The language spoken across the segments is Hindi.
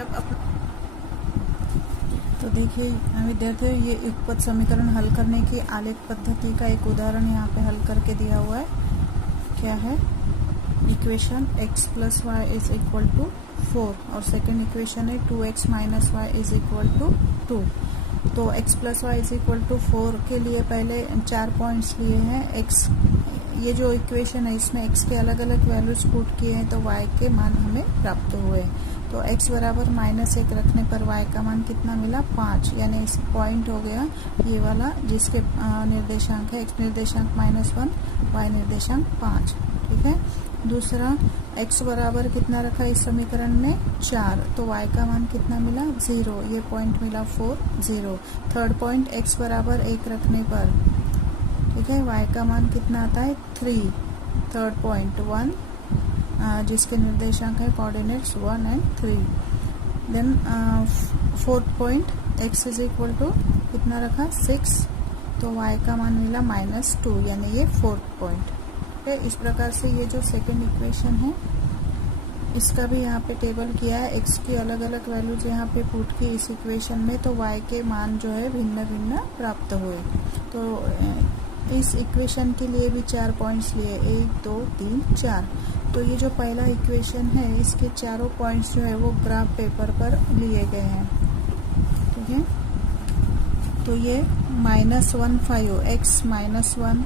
जब तो देखिए विद्यार्थियों, ये युगपत समीकरण हल करने की आलेख पद्धति का एक उदाहरण यहाँ पे हल करके दिया हुआ है। क्या है? इक्वेशन x + y = 4 और सेकंड इक्वेशन है 2x - y = 2। तो x + y = 4 के लिए पहले 4 पॉइंट्स लिए हैं। x, ये जो इक्वेशन है इसमें x के अलग अलग वैल्यूज पुट किए हैं तो y के मान हमें प्राप्त हुए। तो x बराबर -1 रखने पर y का मान कितना मिला? 5। यानी इस पॉइंट हो गया ये वाला जिसके निर्देशांक है x निर्देशांक -1, y निर्देशांक 5। ठीक है। दूसरा, x बराबर कितना रखा इस समीकरण में? 4। तो y का मान कितना मिला? 0। ये पॉइंट मिला 4, 0। थर्ड पॉइंट, x बराबर 1 रखने पर, ठीक है, y का मान कितना आता है? 3। थर्ड पॉइंट 1, जिसके निर्देशांक है कोऑर्डिनेट्स 1 और 3। देन फोर्थ पॉइंट, x = कितना रखा? 6। तो y का मान मिला -2, यानी ये फोर्थ पॉइंट। इस प्रकार से ये जो सेकंड इक्वेशन है इसका भी यहाँ पे टेबल किया है। x की अलग अलग वैल्यूज यहाँ पे पुट की इस इक्वेशन में, तो y के मान जो है भिन्न भिन्न प्राप्त हुए। तो इस इक्वेशन के लिए भी 4 पॉइंट्स लिए, 1, 2, 3, 4। तो ये जो पहला इक्वेशन है इसके चारों पॉइंट्स जो है वो ग्राफ पेपर पर लिए गए हैं। ठीक है। तो ये -1, 5, x -1,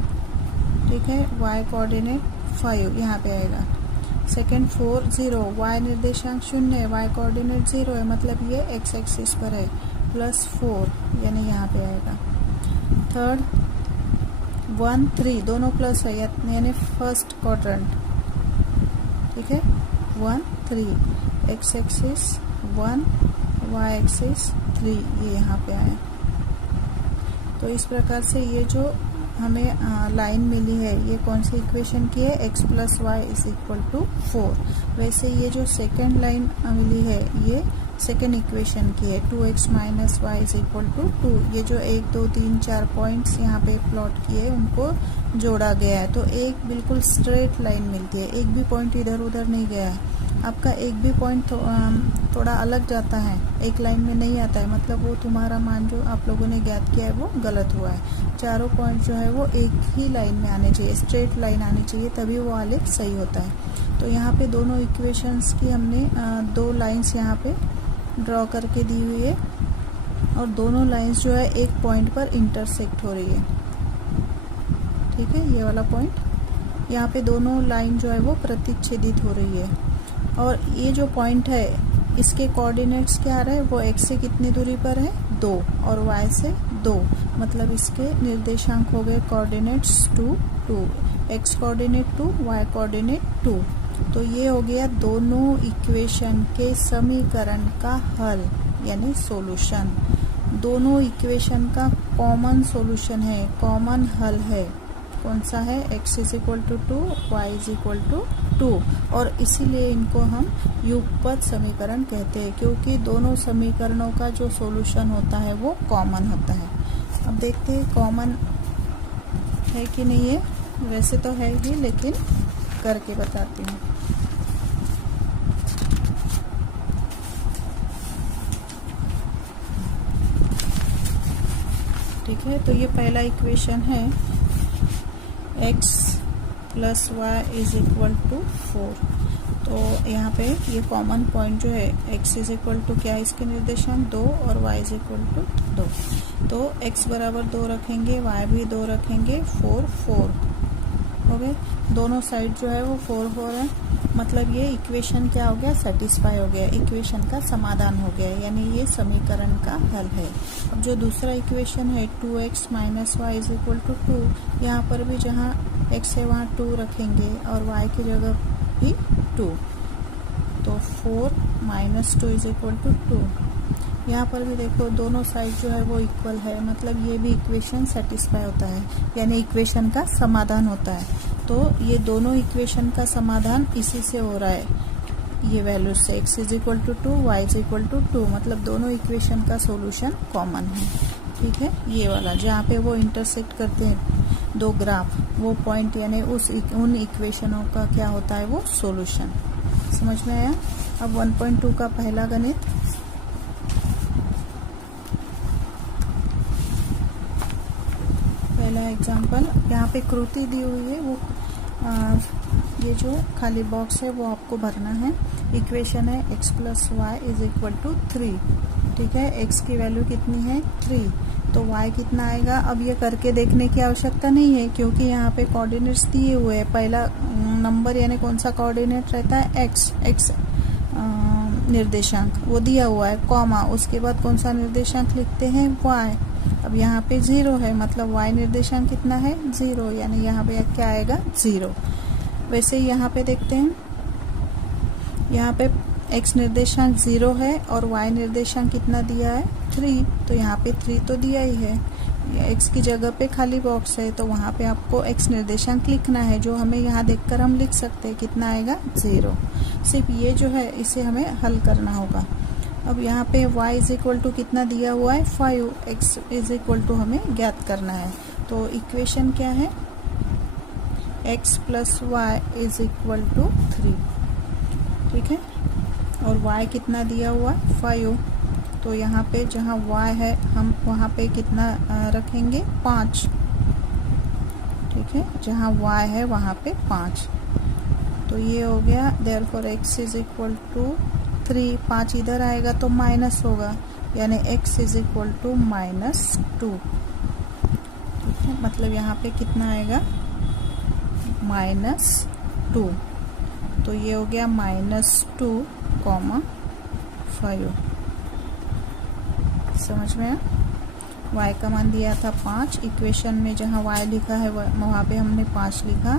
ठीक है, y कोऑर्डिनेट 5 यहाँ पे आएगा। सेकंड 4, 0, y निर्देशांक 0 है, y कोऑर्डिनेट 0 है, मतलब ये x एक्सिस पर है, +4 यानी यहाँ पे आएगा। थर्ड 1, 3 दोनों प्लस है यानी फर्स्ट क्वाड्रेंट। ठीक है। 1, 3, x एक्सिस 1, y एक्सिस 3, ये यहाँ पे आया। तो इस प्रकार से ये जो हमें लाइन मिली है ये कौन सी इक्वेशन की है? x + y = 4। वैसे ये जो सेकेंड लाइन मिली है ये सेकेंड इक्वेशन की है, 2x - y = 2। ये जो 1, 2, 3, 4 पॉइंट्स यहाँ पे प्लॉट किए उनको जोड़ा गया है, तो एक बिल्कुल स्ट्रेट लाइन मिलती है, एक भी पॉइंट इधर उधर नहीं गया है। आपका एक भी पॉइंट थोड़ा अलग जाता है, एक लाइन में नहीं आता है, मतलब वो तुम्हारा मान जो आप लोगों ने ज्ञात किया है वो गलत हुआ है। चारों पॉइंट जो है वो एक ही लाइन में आने चाहिए, स्ट्रेट लाइन आनी चाहिए, तभी वो आलेख सही होता है। तो यहाँ पे दोनों इक्वेशंस की हमने 2 लाइन्स यहाँ पे ड्रॉ करके दी हुई है और दोनों लाइन्स जो है एक पॉइंट पर इंटरसेक्ट हो रही है। ठीक है, ये वाला पॉइंट, यहाँ पे दोनों लाइन जो है वो प्रतिच्छेदित हो रही है। और ये जो पॉइंट है इसके कोऑर्डिनेट्स क्या आ रहा है? वो x से कितनी दूरी पर है? 2 और y से 2, मतलब इसके निर्देशांक हो गए coordinates 2, 2, x coordinate 2, y coordinate 2। तो ये हो गया दोनों इक्वेशन के समीकरण का हल यानी सॉल्यूशन। दोनों इक्वेशन का कॉमन सॉल्यूशन है, कॉमन हल है। कौन सा है? x = 2, y = 2। और इसीलिए इनको हम युगपत समीकरण कहते हैं, क्योंकि दोनों समीकरणों का जो सॉल्यूशन होता है वो कॉमन होता है। अब देखते हैं कॉमन है कि नहीं है। वैसे तो है ही, लेकिन करके बताती हूँ। ठीक है। तो ये पहला इक्वेशन है x + y = 4। तो यहाँ पे ये कॉमन पॉइंट जो है x = क्या है? इसके निर्देशांक 2 और y = 2। तो x बराबर 2 रखेंगे, y भी 2 रखेंगे, 4, 4 हो गए। दोनों साइड जो है वो 4, 4 है, मतलब ये इक्वेशन क्या हो गया? सेटिस्फाई हो गया, इक्वेशन का समाधान हो गया, यानी ये समीकरण का हल है। अब जो दूसरा इक्वेशन है 2x - y = 2, यहाँ पर भी जहाँ x है वहाँ 2 रखेंगे और y की जगह भी 2, तो 4 - 2 = 2। यहाँ पर भी देखो दोनों साइड जो है वो इक्वल है, मतलब ये भी इक्वेशन सेटिस्फाई होता है, यानी इक्वेशन का समाधान होता है। तो ये दोनों इक्वेशन का समाधान इसी से हो रहा है, ये वैल्यू से x = 2, y = 2, मतलब दोनों इक्वेशन का सॉल्यूशन कॉमन है। ठीक है। ये वाला जहाँ पे वो इंटरसेक्ट करते हैं 2 ग्राफ, वो पॉइंट यानी उन इक्वेशनों का क्या होता है? वो सॉल्यूशन। समझ में आया? अब 1.2 का पहला गणित पहला एग्जांपल, यहाँ पे कृति दी हुई है, वो ये जो खाली बॉक्स है वो आपको भरना है। इक्वेशन है x + y = 3, ठीक है। x की वैल्यू कितनी है 3, तो y कितना आएगा। अब ये करके देखने की आवश्यकता नहीं है क्योंकि यहाँ पे कोऑर्डिनेट्स दिए हुए हैं। पहला नंबर यानी कौन सा कोऑर्डिनेट रहता है x निर्देशांक, वो दिया हुआ है, कॉमा, उसके बाद कौन सा निर्देशांक लिखते हैं y। अब यहाँ पे 0 है, मतलब y निर्देशांक कितना है 0, यानी यहाँ पे क्या आएगा 0। वैसे ही यहाँ पे देखते हैं, यहाँ पे x निर्देशांक 0 है और y निर्देशांक कितना दिया है 3, तो यहाँ पे 3 तो दिया ही है। x की जगह पे खाली बॉक्स है, तो वहाँ पे आपको x निर्देशांक लिखना है, जो हमें यहाँ देखकर हम लिख सकते हैं, कितना आएगा 0। सिर्फ ये जो है इसे हमें हल करना होगा। अब यहाँ पे y = कितना दिया हुआ है 5, x = हमें ज्ञात करना है। तो इक्वेशन क्या है, x + y = 3, ठीक है। और y कितना दिया हुआ है 5, तो यहाँ पे जहाँ y है हम वहाँ पे कितना रखेंगे 5, ठीक है। जहाँ y है वहाँ पे 5, तो ये हो गया। देयरफॉर x = 3, 5 इधर आएगा तो माइनस होगा, यानी x = -2, ठीक है। मतलब यहाँ पे कितना आएगा -2, तो ये हो गया -2, 5। समझ में? y का मान दिया था 5, इक्वेशन में जहाँ y लिखा है वहाँ पे हमने 5 लिखा,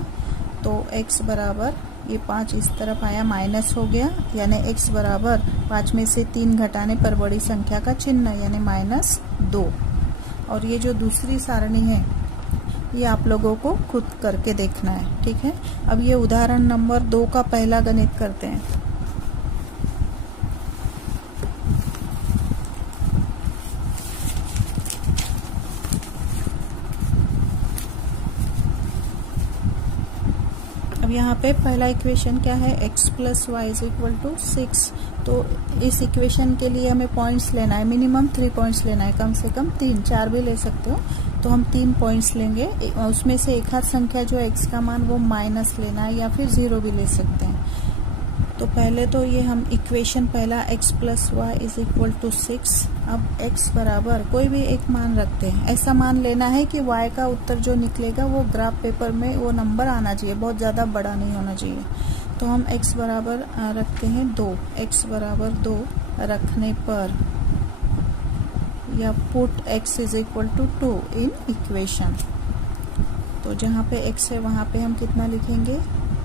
तो x बराबर ये 5 इस तरफ आया, माइनस हो गया, यानी x बराबर 5 में से 3 घटाने पर बड़ी संख्या का चिन्ह, यानी -2। और ये जो दूसरी सारणी है ये आप लोगों को खुद करके देखना है, ठीक है। अब ये उदाहरण नंबर 2 का पहला गणित करते हैं। अब यहाँ पे पहला इक्वेशन क्या है, x + y = 6। तो इस इक्वेशन के लिए हमें पॉइंट्स लेना है, मिनिमम 3 पॉइंट्स लेना है, कम से कम 3, 4 भी ले सकते हो। तो हम 3 पॉइंट्स लेंगे, उसमें से एक आध संख्या जो है x का मान वो माइनस लेना है या फिर 0 भी ले सकते हैं। तो पहले तो ये हम इक्वेशन पहला x + y = 6। अब x बराबर कोई भी एक मान रखते हैं, ऐसा मान लेना है कि y का उत्तर जो निकलेगा वो ग्राफ पेपर में वो नंबर आना चाहिए, बहुत ज़्यादा बड़ा नहीं होना चाहिए। तो हम x बराबर रखते हैं 2, x बराबर 2 रखने पर, या पुट x = 2 इन इक्वेशन। तो जहाँ पे x है वहाँ पे हम कितना लिखेंगे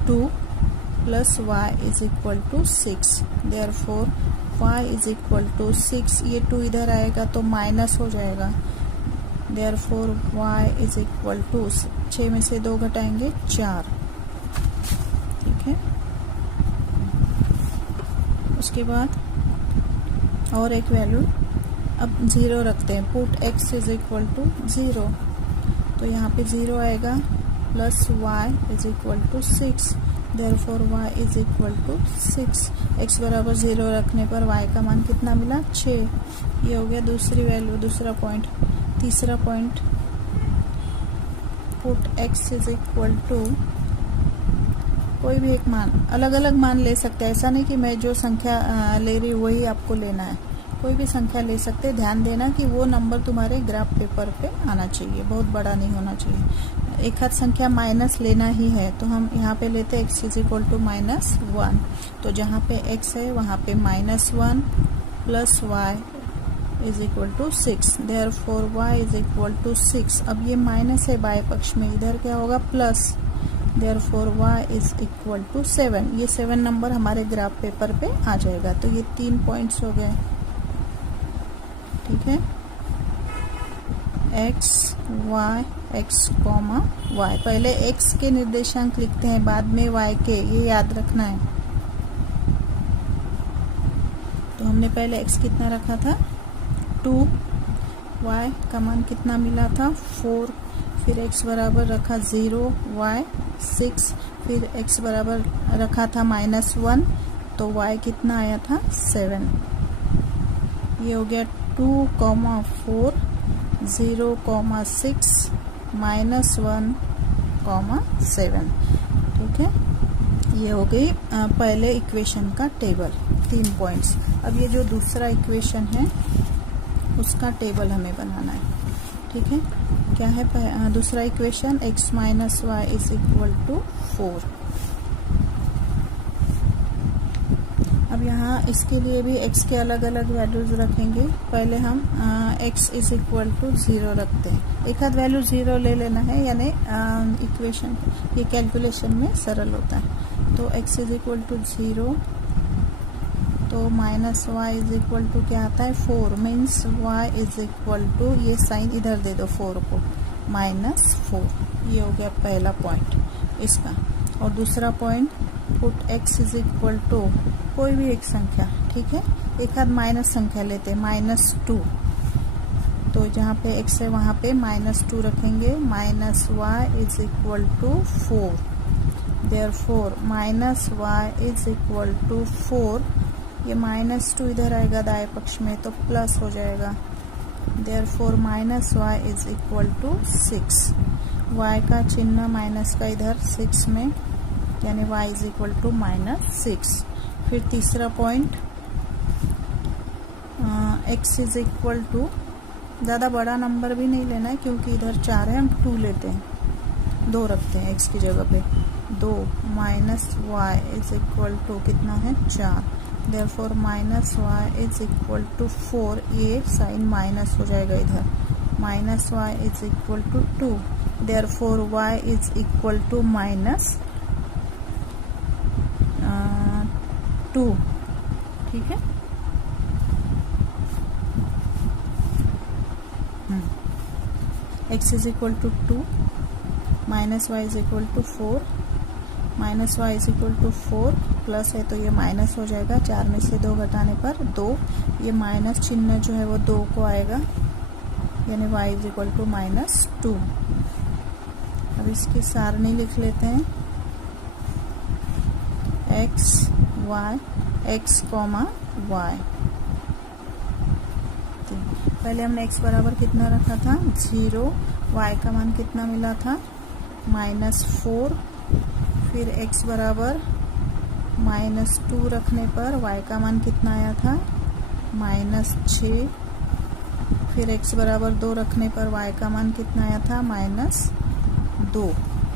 2 + y = 6। देयरफॉर y = 6, ये 2 इधर आएगा तो माइनस हो जाएगा। देयरफॉर y = 6 में से 2 घटाएंगे 4, ठीक है। उसके बाद और एक वैल्यू, अब 0 रखते हैं, पुट x = 0, तो यहाँ पे 0 आएगा, plus y = 6। Therefore y = 6। x बराबर 0 रखने पर y का मान कितना मिला 6। ये हो गया दूसरी वैल्यू, दूसरा पॉइंट। तीसरा पॉइंट, पुट x = कोई भी एक मान, अलग अलग मान ले सकते हैं, ऐसा नहीं कि मैं जो संख्या ले रही हूँ वही आपको लेना है, कोई भी संख्या ले सकते हैं। ध्यान देना कि वो नंबर तुम्हारे ग्राफ पेपर पे आना चाहिए, बहुत बड़ा नहीं होना चाहिए। एक हाथ संख्या माइनस लेना ही है, तो हम यहाँ पे लेते हैं x = -1। तो जहाँ पे x है वहाँ पे -1 प्लस y = 6। Therefore y = 6। अब ये माइनस है बाएं पक्ष में, इधर क्या होगा प्लस। Therefore y = 7। ये 7 नंबर हमारे ग्राफ पेपर पे आ जाएगा। तो ये 3 पॉइंट्स हो गए, ठीक है। x y पहले x के निर्देशांक लिखते हैं, बाद में y के, ये याद रखना है। तो हमने पहले x कितना रखा था 2, y का मान कितना मिला था 4, फिर x बराबर रखा 0, y 6, फिर x बराबर रखा था -1, तो y कितना आया था 7। ये हो गया 2, 4, 0, 6, -1,7। ठीक है, ये हो गई पहले इक्वेशन का टेबल, 3 पॉइंट्स। अब ये जो दूसरा इक्वेशन है उसका टेबल हमें बनाना है। ठीक है, क्या है दूसरा इक्वेशन? x - y = 4। अब यहाँ इसके लिए भी x के अलग अलग वैल्यूज रखेंगे। पहले हम x = 0 रखते हैं। एक आध वैल्यू 0 ले लेना है, यानी इक्वेशन ये कैलकुलेशन में सरल होता है। तो x = 0, तो -y = क्या आता है? 4, मीन्स y = ये साइन इधर दे दो 4 को, -4। ये हो गया पहला पॉइंट इसका। और दूसरा पॉइंट, पुट x = कोई भी एक संख्या। ठीक है, एक आध माइनस संख्या लेते हैं, -2। तो जहाँ पे x है वहाँ पे -2 रखेंगे। -y = 4, therefore -y = 4। ये -2 इधर आएगा दाएं पक्ष में तो प्लस हो जाएगा। Therefore -y = 6। y का चिन्ह माइनस का इधर 6 में, यानी y = -6। फिर तीसरा पॉइंट, x = ज़्यादा बड़ा नंबर भी नहीं लेना है क्योंकि इधर 4 है, हम 2 लेते हैं, 2 रखते हैं x की जगह पे। 2 -y = कितना है? 4। Therefore -y = 4। ये साइन माइनस हो जाएगा इधर। -y = 2, therefore y = -2। ठीक है, x = 2, -y = 4, -y = 4 प्लस है तो ये माइनस हो जाएगा। 4 में से 2 घटाने पर 2। ये माइनस चिन्ह जो है वो 2 को आएगा, यानी y = -2। अब इसकी सारणी लिख लेते हैं, x, y। पहले हमने x बराबर कितना रखा था? 0। y का मान कितना मिला था? -4। फिर x बराबर -2 रखने पर y का मान कितना आया था? -6। फिर x बराबर 2 रखने पर y का मान कितना आया था? -2।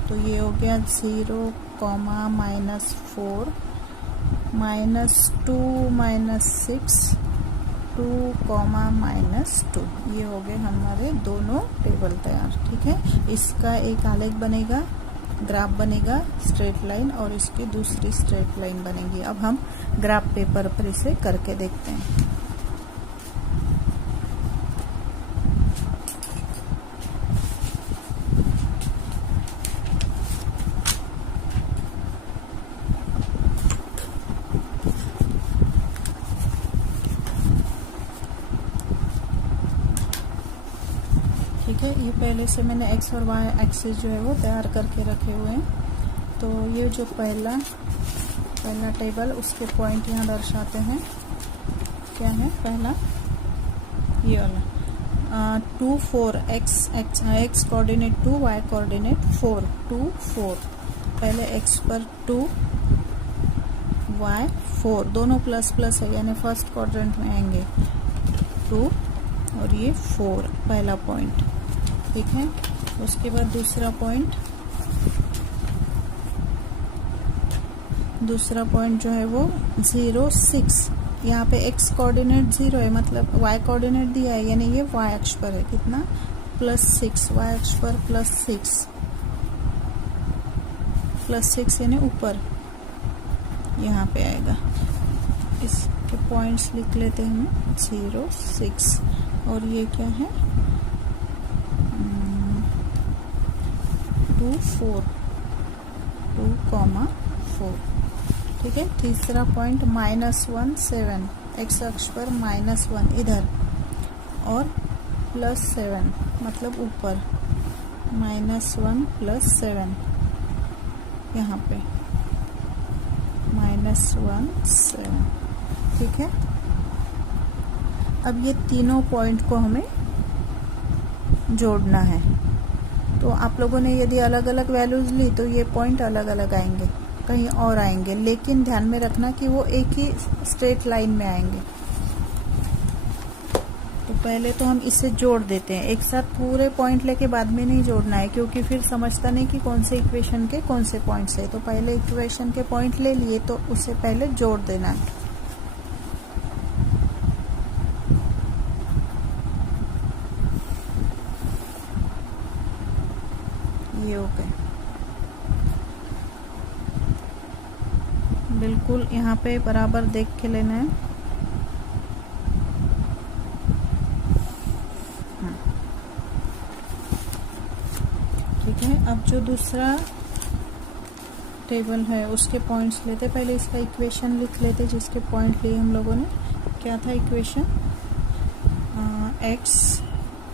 तो ये हो गया 0, -4, -2, -6, 2, -2। ये हो गए हमारे दोनों टेबल तैयार। ठीक है, इसका एक आलेख बनेगा, ग्राफ बनेगा, स्ट्रेट लाइन, और इसकी दूसरी स्ट्रेट लाइन बनेगी। अब हम ग्राफ पेपर पर इसे करके देखते हैं। ठीक है, ये पहले से मैंने x और y एक्सिस जो है वो तैयार करके रखे हुए हैं। तो ये जो पहला टेबल, उसके पॉइंट यहाँ दर्शाते हैं। क्या है पहला? ये वाला 2, 4, x कोऑर्डिनेट 2, y कोऑर्डिनेट 4, 2, 4। पहले x पर 2, y 4, दोनों प्लस प्लस है, यानी फर्स्ट क्वाड्रेंट में आएंगे 2 और ये 4, पहला पॉइंट। ठीक है, उसके बाद दूसरा पॉइंट जो है वो 0, 6। यहाँ पे x कोऑर्डिनेट 0 है, मतलब y कोऑर्डिनेट दिया है, यानी ये y अक्ष पर है। कितना? +6, y अक्ष पर +6 यानी ऊपर यहाँ पे आएगा। इसके पॉइंट्स लिख लेते हैं हम, 0, 6। और ये क्या है? 2, 4, 2,4। ठीक है, तीसरा पॉइंट -1, 7, x अक्ष पर -1 इधर, और +7 मतलब ऊपर, -1 + 7 यहाँ पे, -1, 7। ठीक है, अब ये तीनों पॉइंट को हमें जोड़ना है। तो तो आप लोगों ने यदि अलग अलग वैल्यूज ली तो ये पॉइंट अलग अलग आएंगे, कहीं और आएंगे, लेकिन ध्यान में रखना कि वो एक ही स्ट्रेट लाइन में आएंगे। तो पहले तो हम इसे जोड़ देते हैं, एक साथ पूरे पॉइंट लेके बाद में नहीं जोड़ना है, क्योंकि फिर समझता नहीं कि कौन से इक्वेशन के कौन से पॉइंट्स है। तो पहले इक्वेशन के पॉइंट ले लिए तो उसे पहले जोड़ देना है। ये हो गए, बिल्कुल यहाँ पे बराबर देख के लेना है। ठीक है, अब जो दूसरा टेबल है उसके पॉइंट्स लेते, पहले इसका इक्वेशन लिख लेते जिसके पॉइंट लिए हम लोगों ने। क्या था equation? x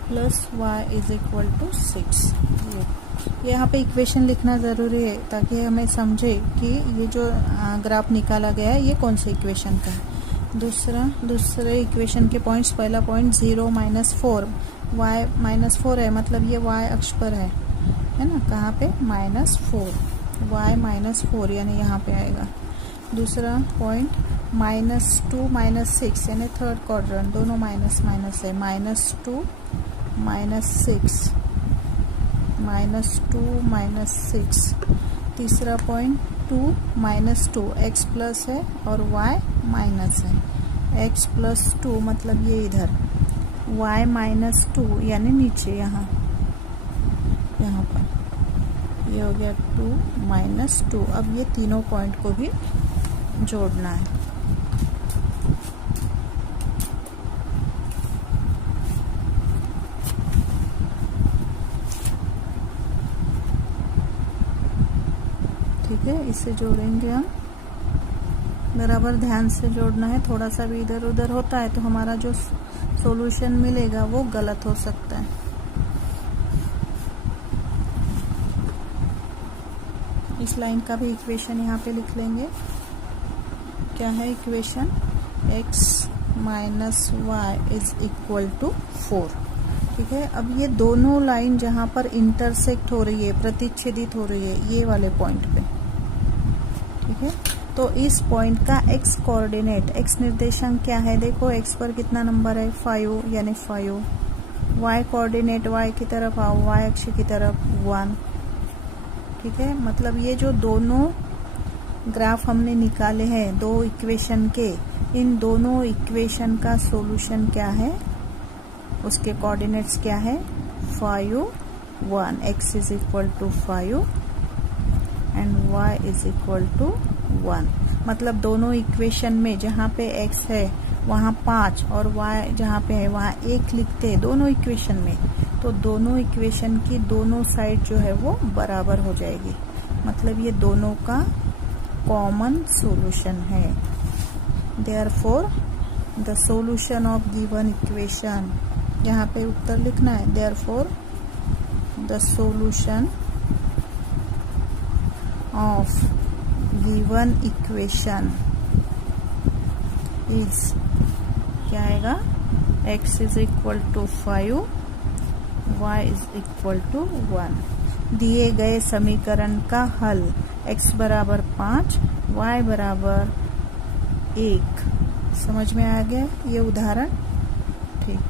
plus y is equal to 6। यहाँ पे इक्वेशन लिखना ज़रूरी है ताकि हमें समझे कि ये जो ग्राफ निकाला गया है ये कौन से इक्वेशन का है। दूसरे इक्वेशन के पॉइंट्स, पहला पॉइंट 0 -4, y -4 है, मतलब ये y अक्ष पर है ना, कहाँ पे? -4, y -4 यानी यहाँ पे आएगा। दूसरा पॉइंट -2 -6 यानी थर्ड क्वाड्रेंट, दोनों माइनस माइनस है, -2 -6, -2 -6। तीसरा पॉइंट 2 -2, x प्लस है और y माइनस है, x प्लस 2 मतलब ये इधर, y -2 यानी नीचे यहाँ पर, ये हो गया 2 -2। अब ये तीनों पॉइंट को भी जोड़ना है। ठीक है, इसे जोड़ेंगे हम, बराबर ध्यान से जोड़ना है। थोड़ा सा भी इधर उधर होता है तो हमारा जो सॉल्यूशन मिलेगा वो गलत हो सकता है। इस लाइन का भी इक्वेशन यहाँ पे लिख लेंगे। क्या है equation? x minus y is equal to 4। ठीक है, अब ये दोनों लाइन जहाँ पर इंटरसेक्ट हो रही है, प्रतिच्छेदित हो रही है, ये वाले पॉइंट पे, ठीक है, तो इस पॉइंट का x कोऑर्डिनेट, x निर्देशांक क्या है? देखो x पर कितना नंबर है? 5 यानी 5। y कोऑर्डिनेट, y की तरफ आओ, y अक्ष की तरफ 1। ठीक है, मतलब ये जो दोनों ग्राफ हमने निकाले हैं दो इक्वेशन के, इन दोनों इक्वेशन का सॉल्यूशन क्या है? उसके कोऑर्डिनेट्स क्या है? 5 1, x is equal to 5 and y is equal to 1। मतलब दोनों इक्वेशन में जहाँ पे x है वहाँ 5 और y जहाँ पे है वहाँ 1 लिखते हैं दोनों इक्वेशन में, तो दोनों इक्वेशन की दोनों साइड जो है वो बराबर हो जाएगी। मतलब ये दोनों का कॉमन सॉल्यूशन है। Therefore the solution of given equation, यहाँ पे उत्तर लिखना है। Therefore the solution of given equation is, क्या आएगा? x is equal to 5, y is equal to 1। दिए गए समीकरण का हल x बराबर 5, y बराबर 1। समझ में आ गया ये उदाहरण? ठीक।